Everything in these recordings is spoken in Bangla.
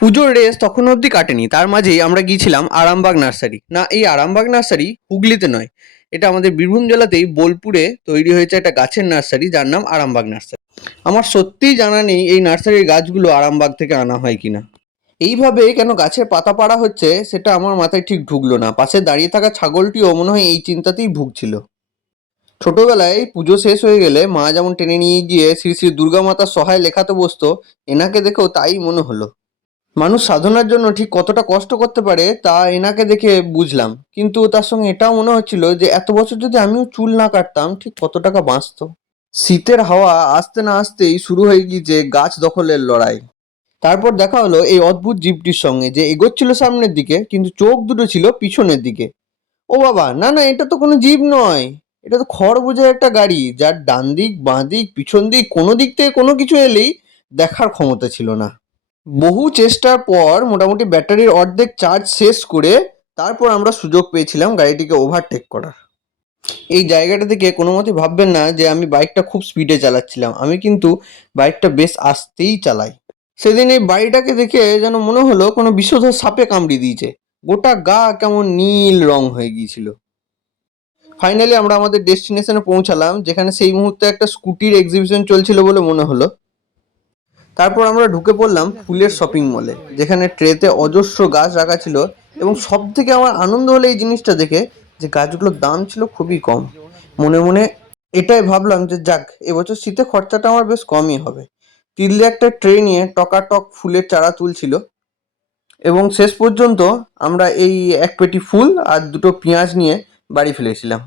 পুজোর রেস তখন অবধি কাটেনি, তার মাঝেই আমরা গিয়েছিলাম আরামবাগ নার্সারি। না, এই আরামবাগ নার্সারি হুগলিতে নয়, এটা আমাদের বীরভূম জেলাতেই বোলপুরে তৈরি হয়েছে একটা গাছের নার্সারি, যার নাম আরামবাগ নার্সারি। আমার সত্যিই জানা নেই এই নার্সারির গাছগুলো আরামবাগ থেকে আনা হয় কিনা। এইভাবে কেন গাছের পাতা পাড়া হচ্ছে সেটা আমার মাথায় ঠিক ঢুকলো না। পাশে দাঁড়িয়ে থাকা ছাগলটিও মনে হয় এই চিন্তাতেই ভুগছিল। ছোটবেলায় পুজো শেষ হয়ে গেলে মা যেমন টেনে নিয়ে গিয়ে শ্রী শ্রী দুর্গা মাতার সহায় লেখাতে বসতো, এনাকে দেখেও তাই মনে হলো। মানুষ সাধনার জন্য ঠিক কতটা কষ্ট করতে পারে তা এনাকে দেখে বুঝলাম, কিন্তু তার সঙ্গে এটাও মনে হচ্ছিল যে এত বছর যদি আমিও চুল না কাটতাম ঠিক কত টাকা বাঁচতো। শীতের হাওয়া আসতে না আসতেই শুরু হয়ে গিয়েছে গাছ দখলের লড়াই। তারপর দেখা হলো এই অদ্ভুত জীবটির সঙ্গে, যে এগোচ্ছিল সামনের দিকে কিন্তু চোখ দুটো ছিল পিছনের দিকে। ও বাবা, না না, এটা তো কোনো জীব নয়, এটা তো খড় বোঝাই একটা গাড়ি, যার ডান দিক বাঁ দিক পিছন দিক কোনো দিক থেকে কোনো কিছু এলেই দেখার ক্ষমতা ছিল না। বহু চেষ্টার পর মোটামুটি ব্যাটারির অর্ধেক চার্জ শেষ করে তারপর আমরা সুযোগ পেয়েছিলাম গাড়িটিকে ওভারটেক করার। এই জায়গাটা থেকে কোনো মতে ভাববেন না যে আমি বাইকটা খুব স্পিডে চালাচ্ছিলাম, আমি কিন্তু বাইকটা বেশ আস্তেই চালাই। সেদিন এই বাড়িটাকে দেখে যেন মনে হলো কোনো বিষধর সাপে কামড়ে দিয়েছে, গোটা গা কেমন নীল রং হয়ে গিয়েছিল। ফাইনালি আমরা আমাদের ডেস্টিনেশনে পৌঁছালাম, যেখানে সেই মুহূর্তে একটা স্কুটির এক্সিবিশন চলছিল বলে মনে হলো। তারপর আমরা ঢুকে পড়লাম ফুলের শপিং মলে, যেখানে ট্রেতে অজস্র গাছ রাখা ছিল। এবং সব থেকে আমার আনন্দ হলো এই জিনিসটা দেখে যে গাছগুলোর দাম ছিল খুবই কম। মনে মনে এটাই ভাবলাম যে যাক, এবছর শীতে খরচাটা আমার বেশ কমই হবে। তিল্লে একটা ট্রে নিয়ে টকাটক ফুলের চারা তুলছিল, এবং শেষ পর্যন্ত আমরা এই এক পেটি ফুল আর দুটো পেঁয়াজ নিয়ে বাড়ি ফিরেছিলাম।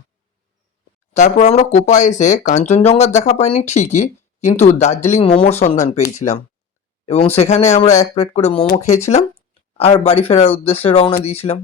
তারপর আমরা কোপা এসে কাঞ্চনজঙ্ঘার দেখা পাইনি ঠিকই, কিন্তু দার্জিলিং মোমোর সন্ধান পেয়েছিলাম, এবং সেখানে আমরা এক প্লেট করে মোমো খেয়েছিলাম আর বাড়ি ফেরার উদ্দেশ্যে রওনা দিয়েছিলাম।